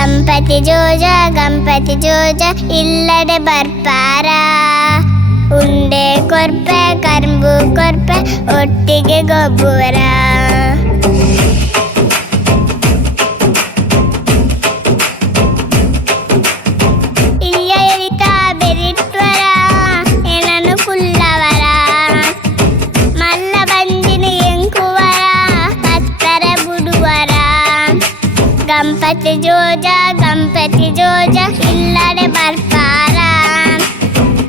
ಗಣಪತಿ ಜೋಜ ಇಲ್ಲಡೆ ಬರ್ಪಾರ. ಉಂಡೆ ಕೊರ್ಪೆ ಕರ್ಬು ಕೊರ್ಪೆ ಒಟ್ಟಿಗೆ ಗೊಬ್ಬರ. ಇಲ್ಲಿಯ ಎರಿತ ಬೆರಿಟ್ವರ ಏನನು ಕುಲ್ಲವರ. ಮಲ್ಲ ಬಂದಿನಿ ಎಂಕುವರ ಹತ್ತರ ಬುಡುವರ. ಗಣಪತಿ ಜೋಜ ಇಲ್ಲಡೆ ಬರ್ಪಾರ.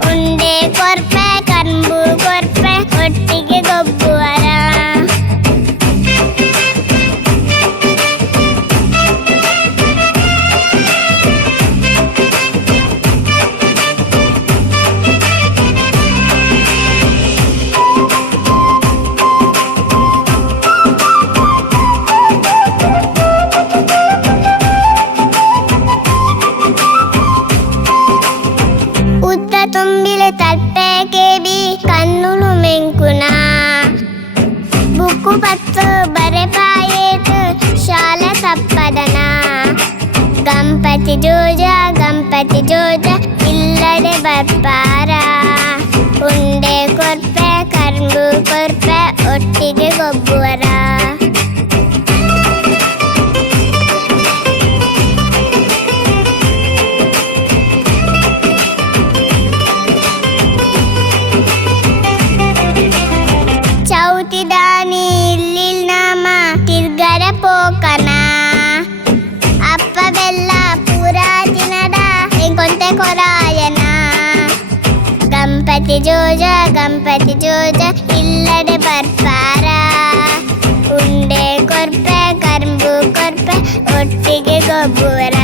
ಉಂಡೆ ಕೊರ್ಪೆ ಕರ್ಬು ಕೊರ್ಪೆ ಒಟ್ಟಿಗೆ ಗೊಬ್ಬರ. ಉದ್ದ ತುಂಬಿಲೆ ತಟ್ಟೆ ಕೇಬಿ ಕನ್ನುಲು ಮೆಂಕುನ. ಬುಕ್ಕು ಪತ್ತು ಬರೆ ಪಾಯೇತು ಶಾಲೆ ತಪ್ಪದನ. ಗಣಪತಿ ಜೋಜ ಇಲ್ಲಡೆ ಬರ್ಪಾರ. ಉಂಡೆ ಕೊರ್ಪೆ ಕರ್ಬು ಕೊರ್ಪೆ ಒಟ್ಟಿಗೆ ಗೊಬ್ಬರ. ಚೌತಿದಾನಿ ಇಲ್ಲಿಲ್ ನಾಮ ತಿರ್ಗರ ಪೋಕನ. ಅಪ್ಪ ಬೆಲ್ಲ ಪೂರ ತಿನದ ಕೊಂತೆ ಕೊರಾಯನ. ಗಣಪತಿ ಜೋಜ ಇಲ್ಲಡೆ ಬರ್ಪಾರ. ಉಂಡೆ ಕೊರ್ಪೆ ಕರ್ಬು ಕೊರ್ಪೆ ಒಟ್ಟಿಗೆ ಗೊಬ್ಬರ.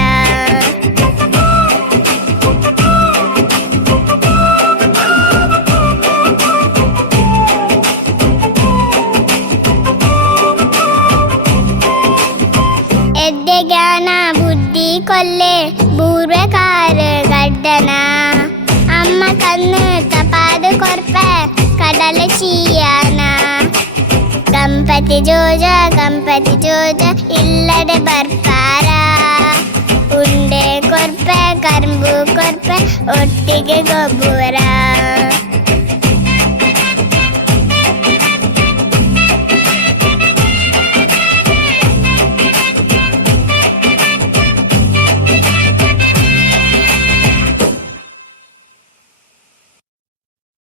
ಎದ್ದೆ ಜ್ಞಾನ ಬುದ್ಧಿ ಕೊಲ್ಲೆ ಬೂರ್ವೆ ಕಾರು ಗಡ್ಡನ. ಅಮ್ಮ ಕಣ್ಣು ತಪಾದು ಕೊರ್ಪೆ ಕಡಲೆ ಚೀಯನ. ಗಣಪತಿ ಜೋಜ ಇಲ್ಲಡೆ ಬರ್ಪಾರ. ಉಂಡೆ ಕೊರ್ಪೆ ಕರ್ಬು ಕೊರ್ಪೆ ಒಟ್ಟಿಗೆ ಗೊಬ್ಬರ.